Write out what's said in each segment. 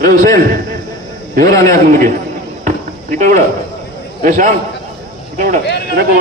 రే హుసేన్ ఎవరా నీ ముందుకి? ఇక్కడ కూడా. రే శ్యామ్? ఇక్కడ కూడా. రేపు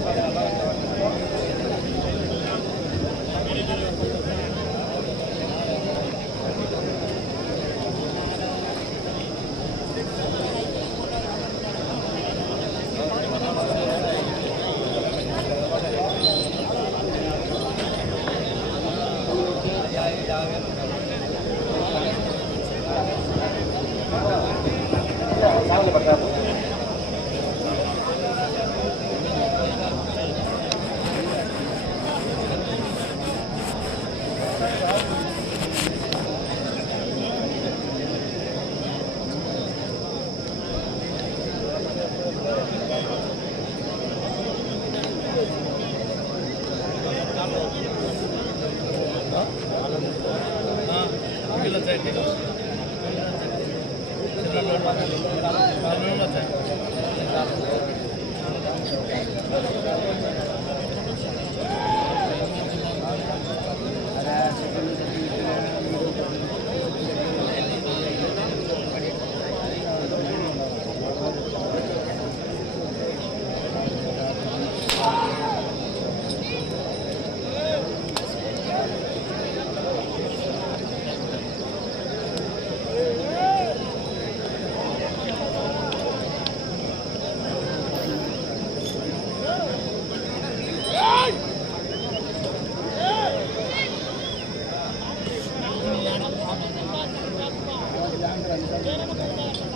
Bye, bye, bye, bye. চাই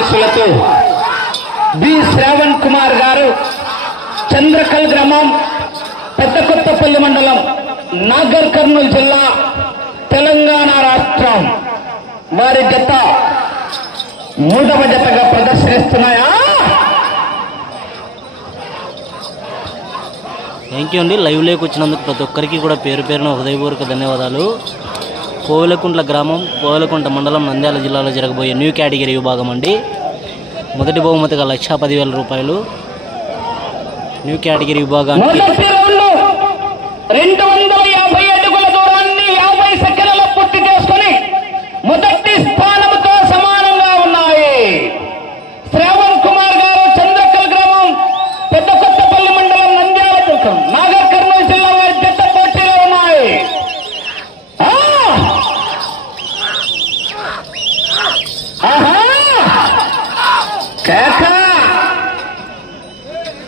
ఆశీస్సులతో బి శ్రావణ్ కుమార్ గారు చంద్రకల్ గ్రామం పెద్ద కొత్తపల్లి మండలం నాగర్ కర్నూలు జిల్లా తెలంగాణ రాష్ట్రం. వారి జత మూడవ జతగా ప్రదర్శనిస్తున్నాయా? థ్యాంక్ యూ అండి. లైవ్లోకి వచ్చినందుకు ప్రతి ఒక్కరికి కూడా పేరు పేరున హృదయపూర్వక ధన్యవాదాలు. కోవిలకుంట్ల గ్రామం కోవిలకుంట మండలం నంద్యాల జిల్లాలో జరగబోయే న్యూ కేటగిరీ విభాగం అండి. మొదటి బహుమతిగా లక్షా పదివేల రూపాయలు న్యూ కేటగిరీ విభాగానికి మొదటి కేక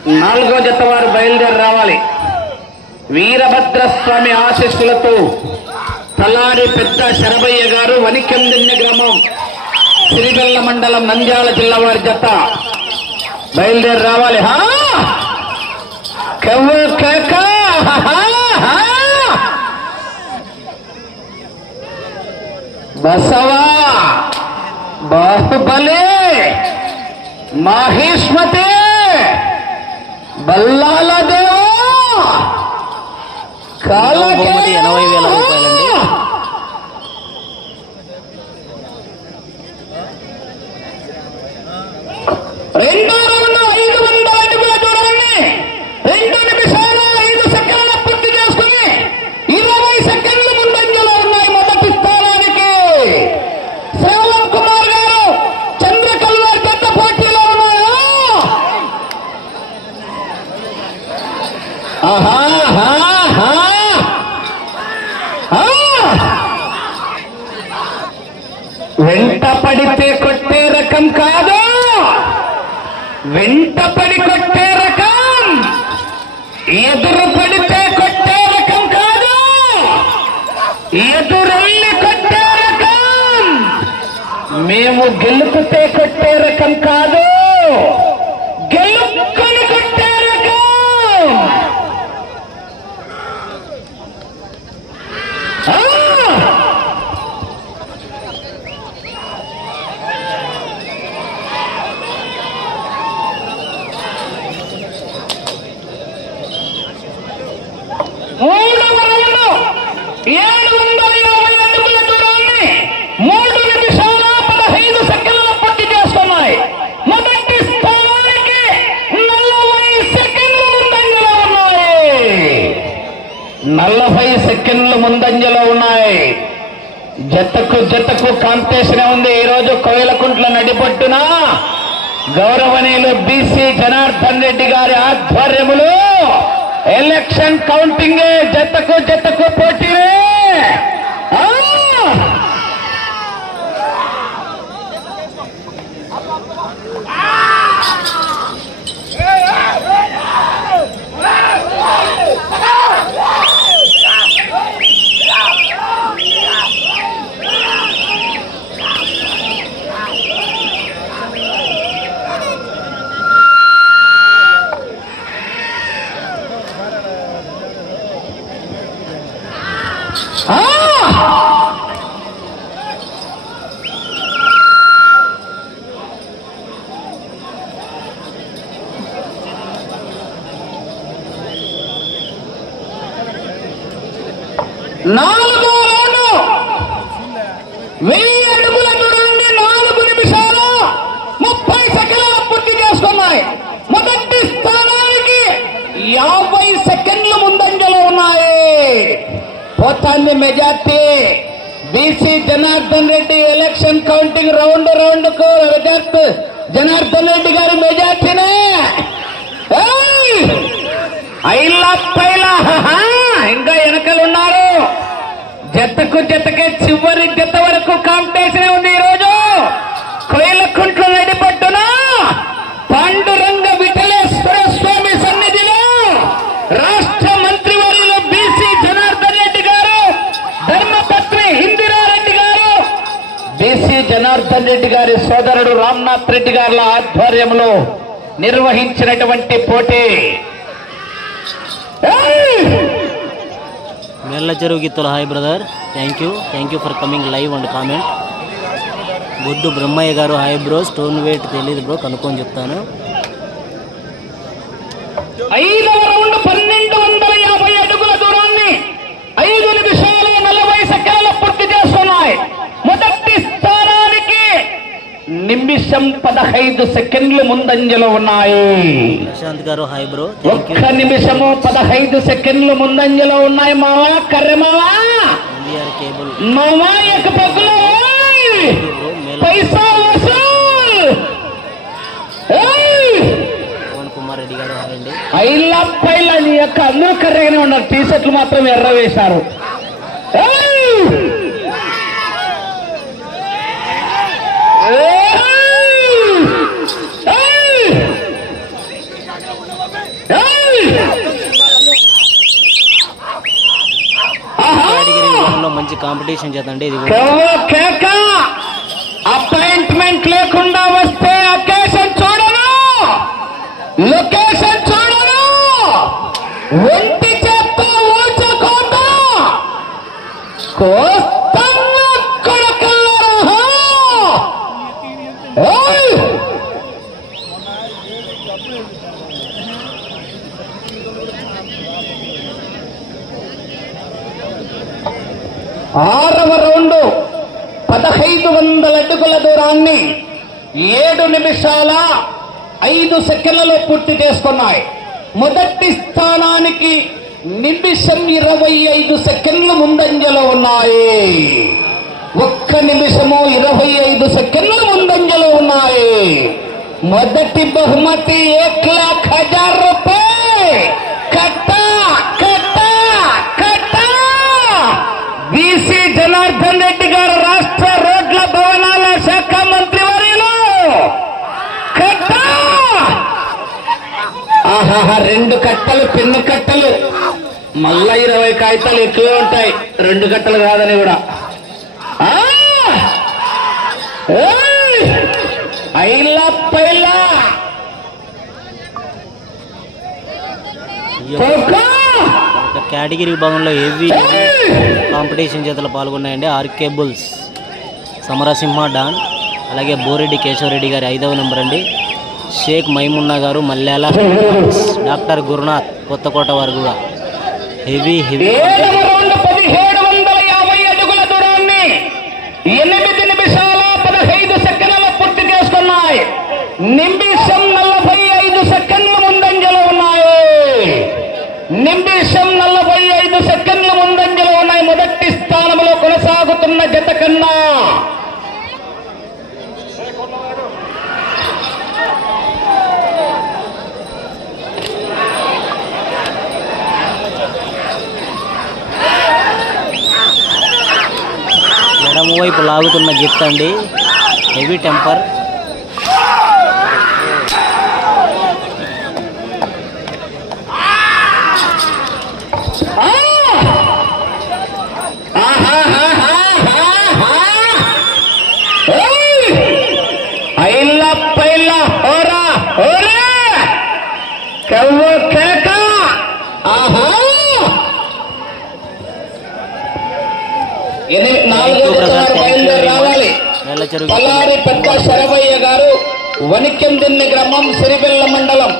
నాలుగో జత వారు బయలుదేరి రావాలి. వీరభద్రస్వామి ఆశిస్సులతో తలారి పెద్ద శరభయ్య గారు వనికందిన్నె గ్రామం సిరిబెల్ల మండలం నంద్యాల జిల్లా వారి జత బయలుదేరి రావాలి. బసవా! బాహుబలి మాహిష్మతి బల్లాల దేవా బహుమతి ఎనభై వేల రూపాయలండి. రెండో Oh! జతకు ఉంది. ఈ రోజు కోయిలకుంట్ల నడిపట్టున గౌరవనీయులు బీసీ జనార్దన్ రెడ్డి గారి ఆధ్వర్యములు ఎలక్షన్ కౌంటింగ్ జతకు జతకు పోటీరే నాలుగు రౌండ్ వెయ్యి అడుగుల దూరాన్ని నాలుగు నిమిషాలు ముప్పై సెకండ్ల పూర్తి చేసుకున్నాయి మొదటి స్థానానికి యాభై సెకండ్లు ముందంజలో ఉన్నాయి పోతాంది majority BC Janardhan Reddy election counting round రౌండ్కు Janardhan Reddy గారి మెజార్టీనే. ఐలా పైలా ఇంకా ఇంకా వెనకలున్నారు జతకు జతకే చివరి జత వరకు కాంపిటీషన్ ఉంది ఈ రోజు కోయిలకుంట్ల నడిపట్టున పాండురంగ విఠలేశ్వర స్వామి సన్నిధిలో రాష్ట్ర మంత్రివర్యులు బీసీ జనార్దన్ రెడ్డి గారు ధర్మపత్ని ఇందిరారెడ్డి గారు బీసీ జనార్దన్ రెడ్డి గారి సోదరుడు రామ్నాథ్ రెడ్డి గారి ఆధ్వర్యంలో నిర్వహించినటువంటి పోటీ. ఏయ్! చెరువు hi brother. Thank you thank you for coming live and comment Boddu Brahmaiah గారు హాయ్ బ్రో. స్టోన్ వెయిట్ తెలియదు బ్రో కనుక్కొని చెప్తాను ఐదవ రౌండ్ పన్నెండు వందల యాభై అడుగుల దూరాన్ని ఐదు నిమిషాల నలభై సెకండ్ల పూర్తి చేస్తున్నాయి మొదటి స్థానానికి నిమిషం పదహైదు సెకండ్లు ముందంజలో ఉన్నాయి. ప్రశాంత్ గారు హాయ్ బ్రో. థ్యాంక్ యూ ఒక్క నిమిషము పదహైదు సెకండ్లు ముందంజలో ఉన్నాయి. మావా కర్రె మావా? కేబుల్. మావా పగ్గులో పైసా రెడ్డి గారు పైలా నీ యొక్క అందరూ కర్రగానే ఉన్నారు. టీ షర్ట్లు మాత్రం ఎర్ర వేశారు ఏయ్! ఏయ్! ఏయ్! ఏయ్! ఆహా! కేటగిరీ విభాగంలో మంచి కాంపిటీషన్ చేద్దండి. ఇది అపాయింట్మెంట్ లేకుండా వస్తే అకేషన్ చూడను! లొకేషన్ చూడను! ఒంటి చేత్తో ఊచకోత కోస్త ఆరవ రౌండ్ పదహైదు వందల అడుగుల దూరాన్ని ఏడు నిమిషాల ఐదు సెకండ్లలో పూర్తి చేసుకున్నాయి. మొదటి స్థానానికి నిమిషం ఇరవై ఐదు సెకండ్లు ముందంజలో ఉన్నాయి. ఒక్క నిమిషము ఇరవై ఐదు సెకండ్లు ముందంజలో ఉన్నాయి. మొదటి బహుమతి ఏక్ లాఖ్ హజార్ రూపాయ కట్టా కట్టా కట్టా బీసీ జనార్దన్ రెడ్డి గారు రాష్ట్ర రోడ్ల భవనాల శాఖ మంత్రి వర్యులు కట్టా ఆహాహా రెండు కట్టలు పిన్ను కట్టలు. మళ్ళా ఇరవై కాగితాలు ఎక్కువే ఉంటాయి. రెండు కట్టలు కాదని కూడా! ఐలా పైలా! కేటగిరీ విభాగంలో హెవీ కాంపిటీషన్ చేతలు పాల్గొన్నాయండి ఆర్కే బుల్స్ సమరసింహ డాన్ అలాగే బోరెడ్డి కేశవరెడ్డి గారి ఐదవ నెంబర్ అండి. షేక్ మైమున్నా గారు మల్యాల డాక్టర్ గురునాథ్ కొత్తకోట వరకుగా హెవీ హెవీ. ఎనిమిది నిమిషాల పదహైదు సెకండ్ల పూర్తి చేసుకున్నాయి నిమిషం నలభై ఐదు సెకండ్ల ముందంజలో ఉన్నాయి నిమిషం నలభై ఐదు సెకండ్ల ముందంజలో ఉన్నాయి మొదటి స్థానంలో కొనసాగుతున్న జత కన్నా ఎడమ వైపు లాగుతున్న గిఫ్ట్ అండి హెవీ టెంపర్ ఆ! మచ్ నెల పెద్ద శరభయ్య గారు వనికెందిన్ని గ్రామం సిరిపిల్ల మండలం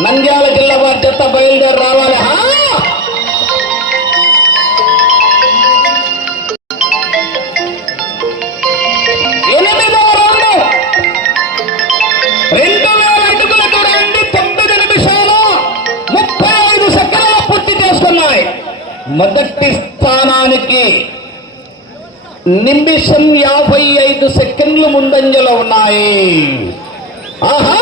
నంద్యాల జిల్లా వారి జత బయలుదేరి రావాలి. ఎనిమిదవ రెండు. వేల ముప్పై ఐదు మొదటి స్థానానికి నిమిషం యాభై ఐదు సెకండ్లు ముందంజలో ఉన్నాయి. ఆహా!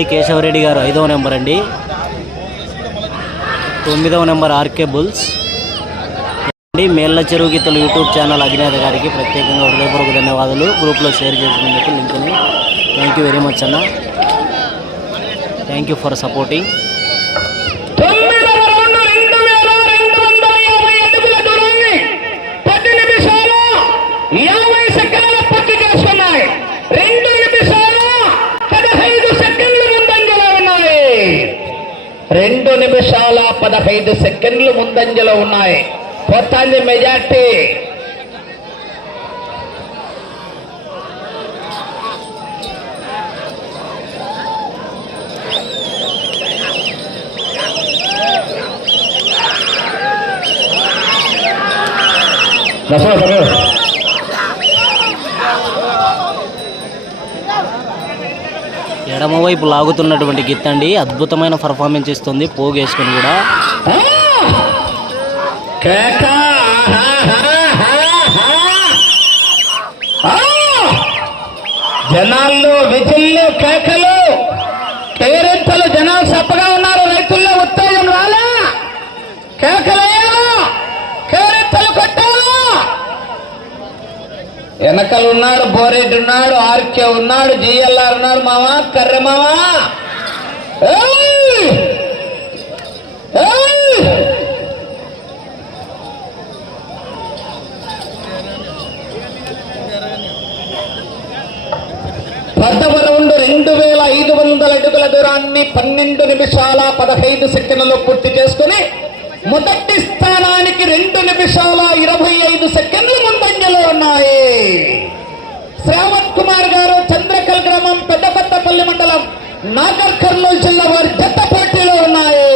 రెడ్డి కేశవరెడ్డి గారు ఐదవ నెంబర్ అండి. తొమ్మిదవ నెంబర్ ఆర్కే బుల్స్. అండి మేళ్ళ చెరువు గీతలు యూట్యూబ్ ఛానల్ అధినేత గారికి ప్రత్యేకంగా హృదయపూర్వక ధన్యవాదాలు. గ్రూప్లో షేర్ చేసినందుకు లింక్ని. థ్యాంక్ యూ వెరీ మచ్ అన్న. థ్యాంక్ యూ ఫర్ సపోర్టింగ్ తొమ్మిదవ రౌండ్ రెండు వేల రెండు వందల యాభై అడుగుల దూరాన్ని పది నిమిషాలు యాభై సెకండ్ల పూర్తి చేసుకున్నాయి రెండు నిమిషాలు పదహైదు సెకండ్లు ముందంజలో ఉన్నాయి రెండు నిమిషాల పదహైదు సెకండ్లు ముందంజలో ఉన్నాయి పోతాంది మెజార్టీ దసరా సమయం ఎడమవైపు లాగుతున్నటువంటి గిత్ అండి. అద్భుతమైన పర్ఫార్మెన్స్ ఇస్తుంది. పోగేసుకుని కూడా. జనాల్లో విధుల్లో కేకలు పేరెంతలు జనాలు చప్పగా ఉన్నారు. రైతుల్లో ఉత్తేజం రాలా. కేకలు కేరెత్తలు కొట్టాలా వెనకలు ఉన్నాడు బోరెడ్డి ఉన్నాడు ఆర్కే ఉన్నాడు జిఎల్ఆర్ ఉన్నారు మావా కర్రె మావా ఏయ్! రెండు వేల ఐదు వందల అడుగుల దూరాన్ని పన్నెండు నిమిషాల పదహైదు సెకండ్లలో పూర్తి చేసుకుని మొదటి స్థానానికి రెండు నిమిషాల ఇరవై ఐదు సెకండ్లు ముందంజలో ఉన్నాయి. శ్రావణ్ కుమార్ గారు చంద్రకల్ గ్రామం పెద్దకొత్తపల్లి మండలం నాగర్ కర్నూలు జిల్లా వారి జత పోటీలో ఉన్నాయి.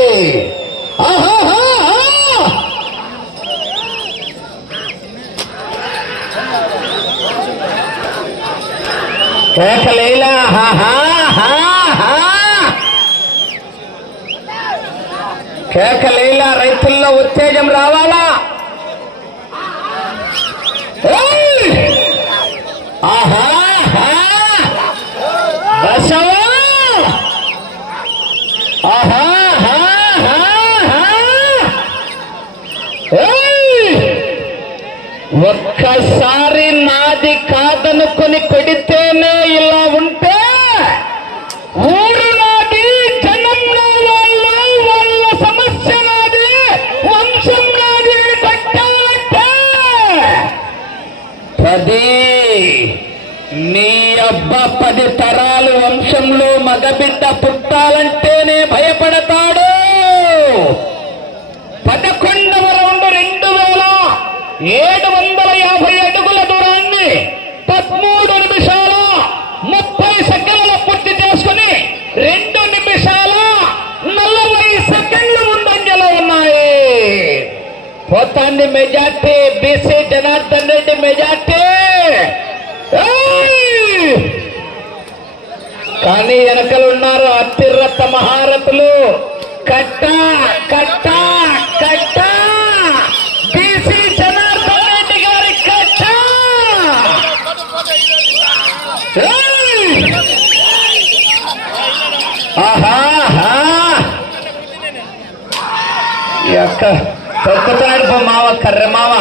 ఆహాహా! కేకలేలా హా కేకలేలా రైతుల్లో ఉత్తేజం రావాలా? ఆహా! ఆహా! ఒక్కసారి నాది కా పది తరాలు వంశంలో మగబిడ్డ పుట్టాలంటేనే భయపడతాడు. పదకొండవ రౌండ్ రెండు వేల ఏడు వందల యాభై అడుగుల దూరాన్ని పదమూడు నిమిషాల ముప్పై సెకండ్ల పూర్తి చేసుకుని రెండు నిమిషాల నలభై సెకండ్లు ముందంజలో ఉన్నాయి. పోతాండి మెజార్టీ బీసీ జనా రెడ్డి మెజార్టీ ఏయ్! కానీ వెనకలు ఉన్నారు అత్యురత మహారథులు కట్ట కట్ట కట్ట బీసీ జనార్దన్ రెడ్డి గారి కట్ట ఏయ్! ఆహాహా! ఈ యొక్క తొక్కుతున్నాడు పో మావ కర్రె మావ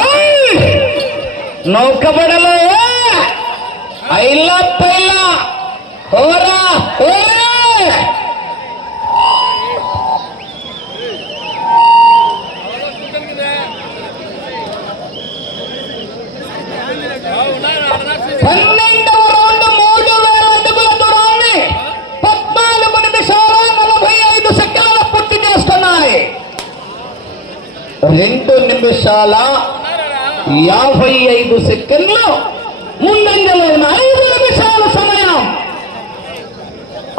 ఏయ్! నౌకబడలో ఐలా పైలా హోరా హోరా పన్నెండవ రౌండ్ మూడు వేల అడుగుల దూరాన్ని పద్నాలుగు నిమిషాల నలభై ఐదు సెకండ్ల పూర్తి చేస్తున్నాయి రెండు నిమిషాల యాభై ఐదు సెకండ్లు ముందంజలో ఉన్న ఐదు నిమిషాల సమయం.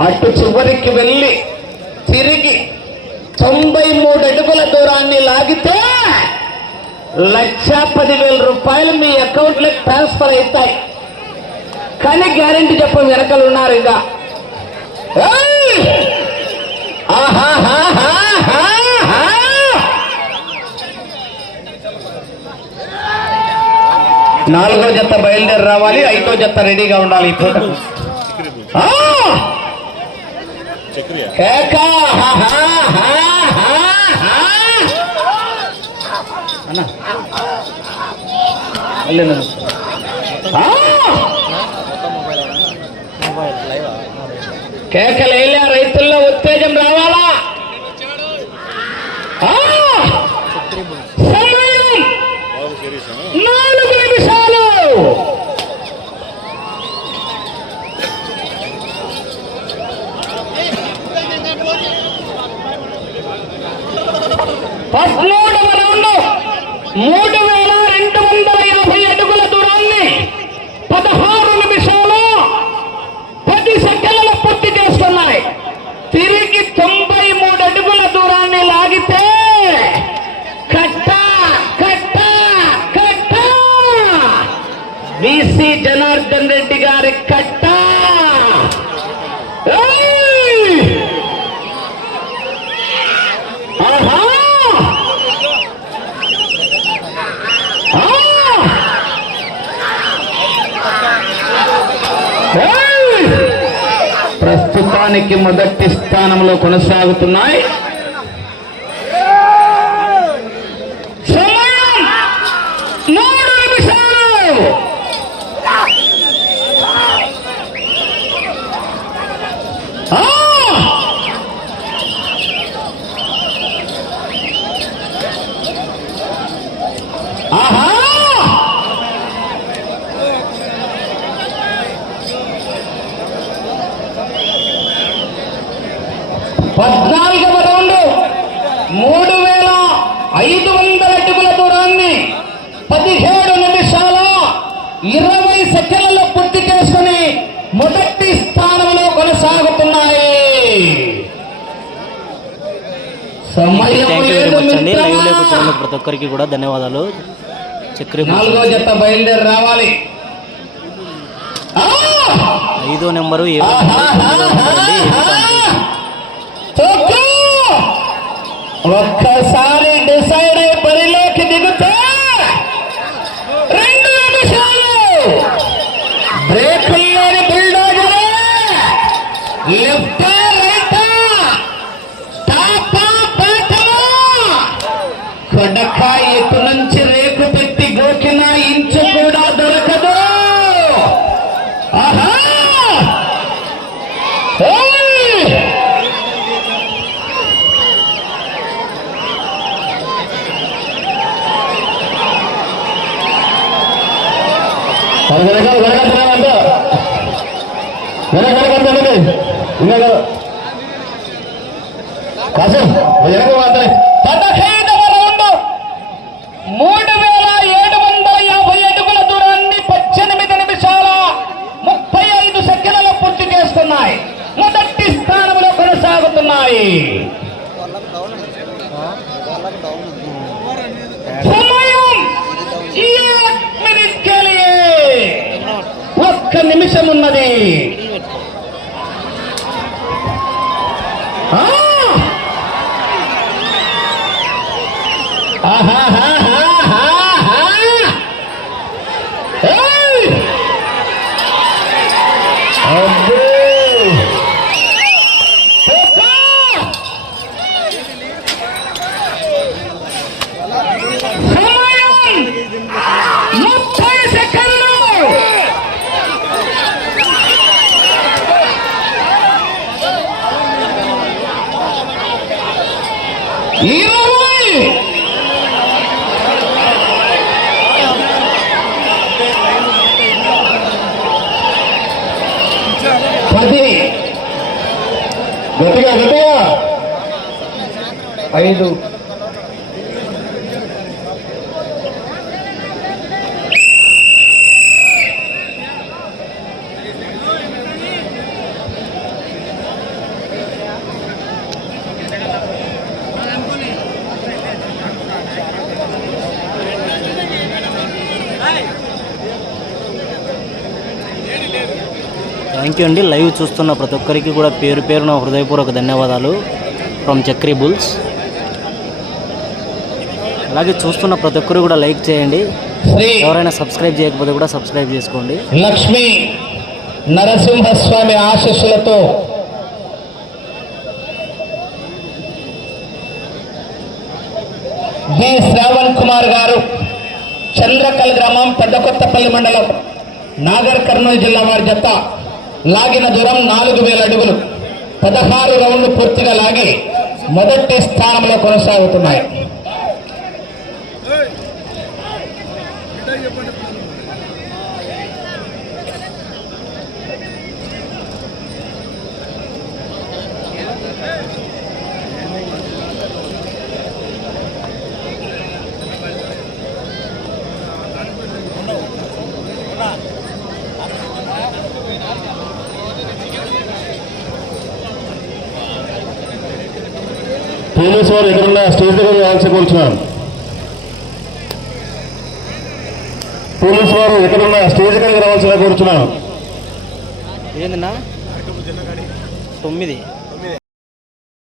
అటు చివరికి వెళ్ళి తిరిగి తొంభై మూడు అడుగుల దూరాన్ని లాగితే లక్ష పదివేల రూపాయలు మీ అకౌంట్లోకి ట్రాన్స్ఫర్ అవుతాయి. కానీ గ్యారంటీ చెప్ప వెనకలు ఉన్నారు ఇంకా. ఆహా! నాలుగో జత బయలుదేరి రావాలి ఐదో జత రెడీగా ఉండాలి ఈ పూట. ఆ! కేకలేలా రైతుల్లో ఉత్తేజం రావాలా ఆ! సమయం నాలుగు నిమిషాలు పదమూడవ రౌండ్ మూడు వేల రెండు వందల యాభై అడుగుల దూరాన్ని పదహారు నిమిషాలు పది సెకండ్ల పూర్తి చేస్తున్నాయి తిరిగి తొంభై మూడు అడుగుల దూరాన్ని లాగితే కట్ట కట్ట కట్ట బీసీ జనార్దన్ రెడ్డి గారి కట్ట ఏయ్! ఆహా! ఆ! ఏయ్! ప్రస్తుతానికి మొదటి స్థానంలో కొనసాగుతున్నాయి సమయం మూడు ఆహా పద్నాలుగవ రౌండ్ మూడు వేల ఐదు వందల అడుగుల దూరాన్ని పదిహేడు నిమిషాల ఇరవై సెకండ్లలో పూర్తి చేసుకుని మొదటి స్థానంలో కొనసాగుతున్నాయి సమయం థ్యాంక్ యూ వెరీ లేదు మచ్ అండి మిత్రమా. లైవ్లోకి వచ్చినందుకు ప్రతి ఒక్కరికి కూడా ధన్యవాదాలు. చక్రి బయలుదేరి రావాలి! ఐదో నెంబరు ఏడో నెంబరు వెనకాల కాసం వెనక మాత్రమే. మూడు వేల ఏడు వందల యాభై అడుగుల దూరాన్ని పద్దెనిమిది నిమిషాల ముప్పై ఐదు సెకండ్లలో పూర్తి చేస్తున్నాయి. మొదటి స్థానంలో కొనసాగుతున్నాయి. ఒక్క నిమిషం ఉన్నది. ఆహా ఆహాహాహాహా! ఏయ్! అబ్బో! పోకా! సమయం ముప్పై సెకండ్లు ఇరవై పది గట్టిగా గట్టిగా ఐదు థ్యాంక్ యూ అండి. లైవ్ చూస్తున్న ప్రతి ఒక్కరికి కూడా పేరు పేరున హృదయపూర్వక ధన్యవాదాలు. ఫ్రమ్ చక్రీ బుల్స్ అలాగే చూస్తున్న ప్రతి ఒక్కరు కూడా లైక్ చేయండి. ఎవరైనా సబ్స్క్రైబ్ చేయకపోతే కూడా సబ్స్క్రైబ్ చేసుకోండి. లక్ష్మీ నరసింహస్వామి ఆశీస్సులతో బి. శ్రావణ్ కుమార్ గారు చంద్రకల్ గ్రామం పెద్దకొత్తపల్లి మండలం నాగర్ కర్నూలు జిల్లా వారి జత లాగిన దూరం నాలుగు వేల అడుగులు పదహారు రౌండ్లు పూర్తిగా లాగి మొదటి స్థానంలో కొనసాగుతున్నాయి. స్టేజ్ దగ్గర రావాల్సి కోరుచున్నాను పోలీసు వారు ఎక్కడున్నా స్టేజ్ దగ్గరికి రావాల్సిన కోరుచున్నాను ఏందన్నా? తొమ్మిది.